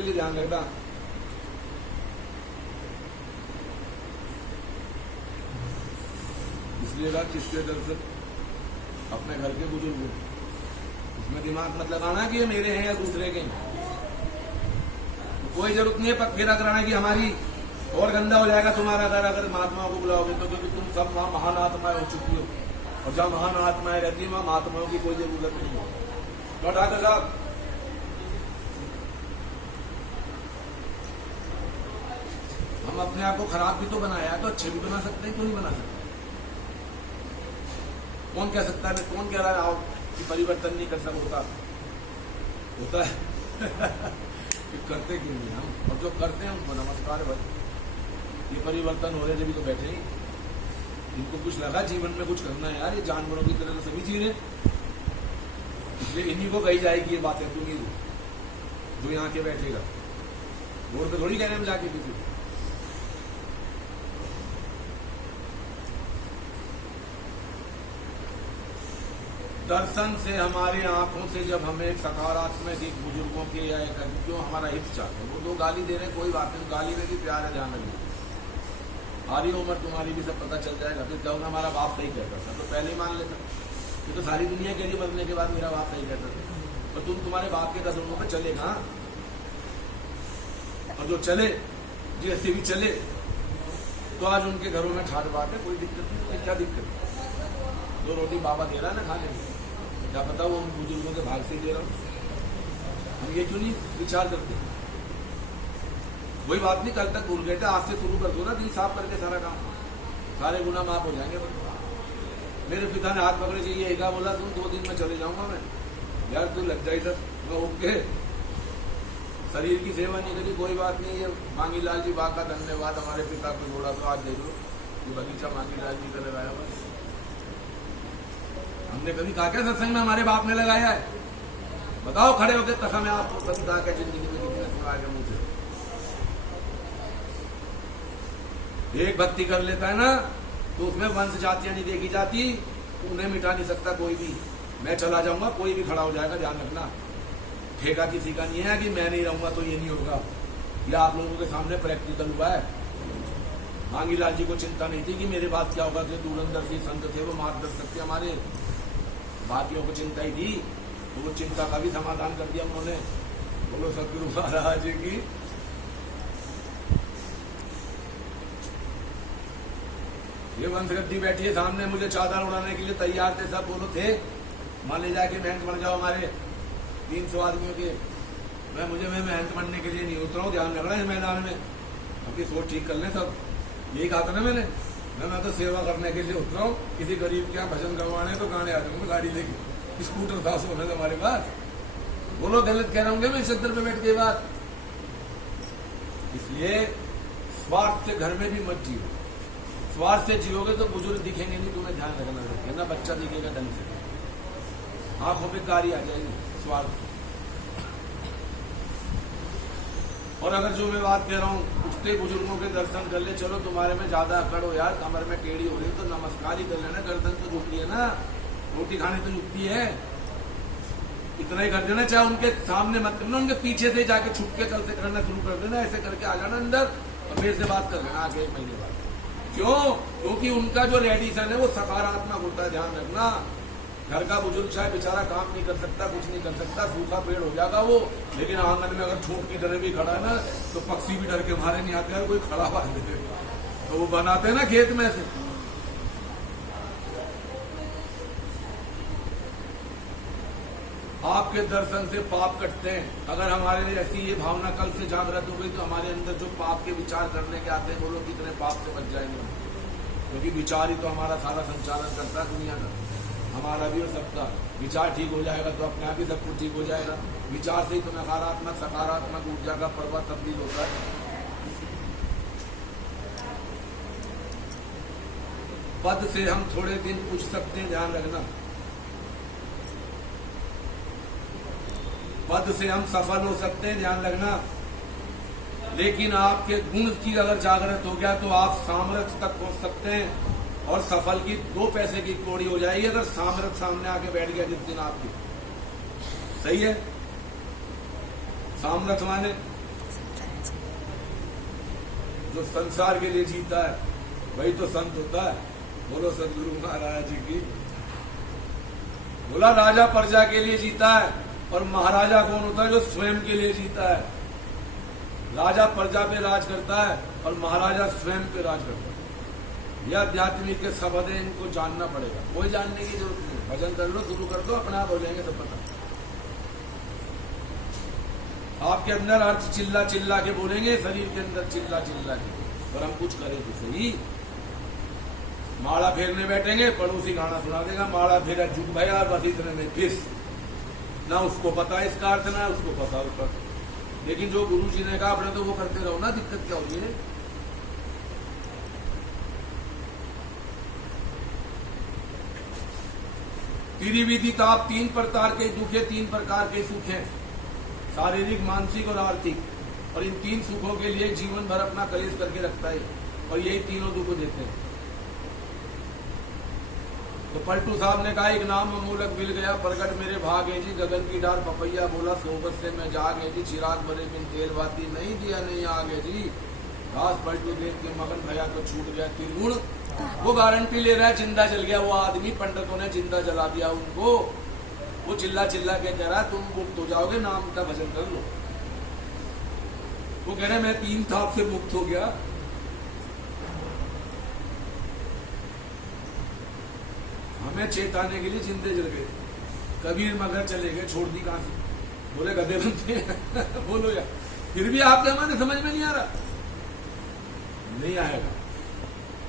के लिए ध्यान रखना। इसलिए कहा किसके दर से अपने घर के बुजुर्ग, इसमें दिमाग मत लगाना कि ये मेरे हैं या दूसरे के हैं। कोई जरूरत नहीं है पगफेरा कराने की हमारी, और गंदा हो जाएगा तुम्हारा घर अगर महात्माओं को बुलाओगे तो, क्योंकि तुम सब वहां महान आत्माएं हो चुकी हो, और जहां महान आत्माएं रहती है वहां महात्माओं की कोई जरूरत नहीं है। तो डॉक्टर साहब हम अपने आप को खराब भी तो बनाया है, तो अच्छे भी बना सकते हैं, क्यों नहीं बना सकते? कौन कह सकता है, कौन कह रहा है आओ कि परिवर्तन नहीं कर सकता? होता है करते क्यों नहीं हम, और जो करते हैं उनको नमस्कार भाई। ये परिवर्तन हो रहे जब तो बैठे ही, इनको कुछ लगा जीवन में कुछ करना है यार, ये जानवरों की तरह सभी जी रहे, इसलिए इन्हीं को कही जाएगी ये बातें, तू नहीं जो यहाँ के बैठेगा रोड पे थोड़ी कहने में जाके किसी। दर्शन से हमारे आंखों से जब हमें सकारात्मक एक बुजुर्गों के या एक जो हमारा हित चाहते हैं, वो दो गाली दे रहे हैं, कोई बात नहीं, गाली में भी प्यार है, ध्यान रखिए। सारी उम्र तुम्हारी भी सब पता चल जाएगा, फिर कहो हमारा बाप सही कहता था, तो पहले ही मान लेता। ये तो सारी दुनिया के लिए बदलने के बाद मेरा बाप सही कहता था, तो तुम तुम्हारे बाप के कदमों पे चलेगा, और जो चले जैसे भी चले तो आज उनके घरों में ठाट बाट है, कोई दिक्कत नहीं। क्या दिक्कत है? दो रोटी बाबा दे रहा है ना खाने में, क्या पता वो उन बुजुर्गों के भाग से दे रहा हूं। हम ये क्यों नहीं विचार करते? वही बात नहीं, कल तक भूल गए थे, आज से शुरू कर दो ना, दिल साफ करके सारा काम, सारे गुनाह माफ हो जाएंगे। मेरे पिता ने हाथ पकड़े के ये एका बोला, तुम 2 दिन में चले जाऊंगा मैं। यार तू लग जाए सर, मैं ओके, शरीर की सेवा नहीं करी, कोई बात नहीं। ये मांगी लाल जी बाग का धन्यवाद, हमारे पिता को जोड़ा तो आज दे दो, ये बगीचा मांगी लाल जी का लगाया बस। हमने कभी कहा क्या सत्संग में हमारे बाप ने लगाया है? बताओ खड़े होकर, कसम है आपको, कभी कहा क्या जिंदगी में किसी ने सुना के मुझे? एक भक्ति कर लेता है ना तो उसमें वंश जातियां नहीं देखी जाती, उन्हें मिटा नहीं सकता कोई भी। मैं चला जाऊंगा कोई भी खड़ा हो जाएगा, ध्यान रखना। ठेका किसी का नहीं है कि मैं नहीं रहूंगा तो ये नहीं होगा, यह आप लोगों के सामने प्रैक्टिकल हुआ है। मांगी लाल जी को चिंता नहीं थी कि मेरे बाद क्या होगा, जो दूरंदर्शी संत थे वो मार्गदर्शक थे हमारे, बाकियों को चिंता ही थी, तो वो चिंता का भी समाधान कर दिया उन्होंने। बोलो सतगुरु महाराज की। ये वंशगद्दी बैठी है सामने, मुझे चादर उड़ाने के लिए तैयार थे सब, बोलो थे मान ले जाके महंत बन जाओ हमारे 300 आदमियों के। मैं महंत बनने के लिए नहीं उतरा हूँ, ध्यान रखना है मैदान में, अपनी सोच ठीक कर लें सब। यही कहा था ना मैंने, मैं तो सेवा करने के लिए उतरा हूँ, किसी गरीब के यहाँ भजन करवाने तो गाने आ जाऊंगा गाड़ी लेके, स्कूटर था सोने हमारे पास। बोलो गलत कह रहा हूँ मैं चद्दर पे बैठ के बात। इसलिए स्वार्थ से घर में भी मत जियो, स्वार्थ से जियोगे तो बुजुर्ग दिखेंगे नहीं, तुम्हें ध्यान रखना है ना, बच्चा दिखेगा ढंग से, आंखों पे कारी आ जाएगी स्वार्थ। और अगर जो मैं बात कह रहा हूँ उठते बुजुर्गों के दर्शन कर ले, चलो तुम्हारे में ज्यादा अकड़ हो यार, कमर में टेढ़ी हो रही है तो नमस्कार ही कर लेना, गर्दन तो झुकती है ना, रोटी खाने तो झुकती है, इतना ही कर देना। चाहे उनके सामने मत करना, उनके पीछे से जाके छुप के चलते करना शुरू कर देना, ऐसे करके आ जाना अंदर और मेरे से बात कर लेना आगे 1 महीने बाद। क्यों? क्योंकि उनका जो रेडिशन है वो सकारात्मक होता है, ध्यान रखना। घर का बुजुर्ग चाहे बेचारा काम नहीं कर सकता, कुछ नहीं कर सकता, सूखा पेड़ हो जाएगा वो, लेकिन आंगन में अगर छोट की तरह भी खड़ा है ना तो पक्षी भी डर के मारे नहीं आते, कोई खड़ा बांध दे तो वो बनाते हैं ना खेत में से। आपके दर्शन से पाप कटते हैं। अगर हमारे लिए ऐसी ये भावना कल से जागृत हो गई तो हमारे अंदर जो पाप के विचार करने के आते हैं, वो लोग कितने पाप से बच जाएंगे, क्योंकि विचार ही तो हमारा सारा संचालन करता है दुनिया का, हमारा भी और सबका। विचार ठीक हो जाएगा तो अपने आप ही सब कुछ ठीक हो जाएगा। विचार से ही तो नकारात्मक सकारात्मक ऊर्जा का प्रवाह तब्दील होता है। पद से हम थोड़े दिन पूछ सकते हैं, ध्यान रखना। पद से हम सफल हो सकते हैं, ध्यान रखना। लेकिन आपके गुण की अगर जागृत हो गया तो आप सामर्थ्य तक पहुंच सकते हैं और सफल की 2 पैसे की कौड़ी हो जाएगी अगर सामर्थ्य सामने आके बैठ गया जिस दिन आपकी। सही है? सामर्थ्य माने जो संसार के लिए जीता है वही तो संत होता है। बोलो सदगुरु महाराज जी की। बोला राजा प्रजा के लिए जीता है और महाराजा कौन होता है? जो स्वयं के लिए जीता है। राजा प्रजा पे राज करता है और महाराजा स्वयं पे राज करता है। यह आध्यात्मिक के शब्द है, इनको जानना पड़ेगा। कोई जानने की जरूरत नहीं। भजन कर लो, शुरू कर दो, अपने आप हो जाएंगे सब पता। आपके अंदर अर्थ चिल्ला चिल्ला के बोलेंगे, शरीर के अंदर चिल्ला चिल्ला के, और हम कुछ करें तो सही। माला फेरने बैठेंगे, पड़ोसी गाना सुना देगा, माला फेरा झूठ भैया, बस इतने में फिस। ना उसको पता इसका अर्थ, ना उसको पता उसका। लेकिन जो गुरु जी ने कहा अपने तो वो करते रहो ना, दिक्कत क्या होगी है? त्रिविधि ताप, 3 प्रकार के दुख है, 3 प्रकार के सुख हैं, शारीरिक, मानसिक और आर्थिक। और इन 3 सुखों के लिए जीवन भर अपना कलेश करके रखता है, और यही तीनों दुख देते हैं। तो पलटू साहब ने कहा एक नाम अमूलक मिल गया, प्रगट मेरे भागे जी, गगन की डार पपैया बोला, सोबत से मैं जागे जी, चिराग भरे बिन तेल बाती, नहीं दिया नहीं आगे जी। घास पलटू देख के मगन भैया तो छूट गया त्रिगुण। वो गारंटी ले रहा है जिंदा जल गया वो आदमी, पंडितों ने जिंदा जला दिया उनको। वो चिल्ला चिल्ला के कह रहा तुम मुक्त हो जाओगे, नाम का भजन कर लो। वो कह रहे मैं 3 ताप से मुक्त हो गया। हमें चेताने के लिए जिंदे जल गए। कबीर मगर चले गए, छोड़ दी कहां से? बोले गधे बनते हैं बोलो यार, फिर भी आपके हमारे समझ में नहीं आ रहा। नहीं आएगा।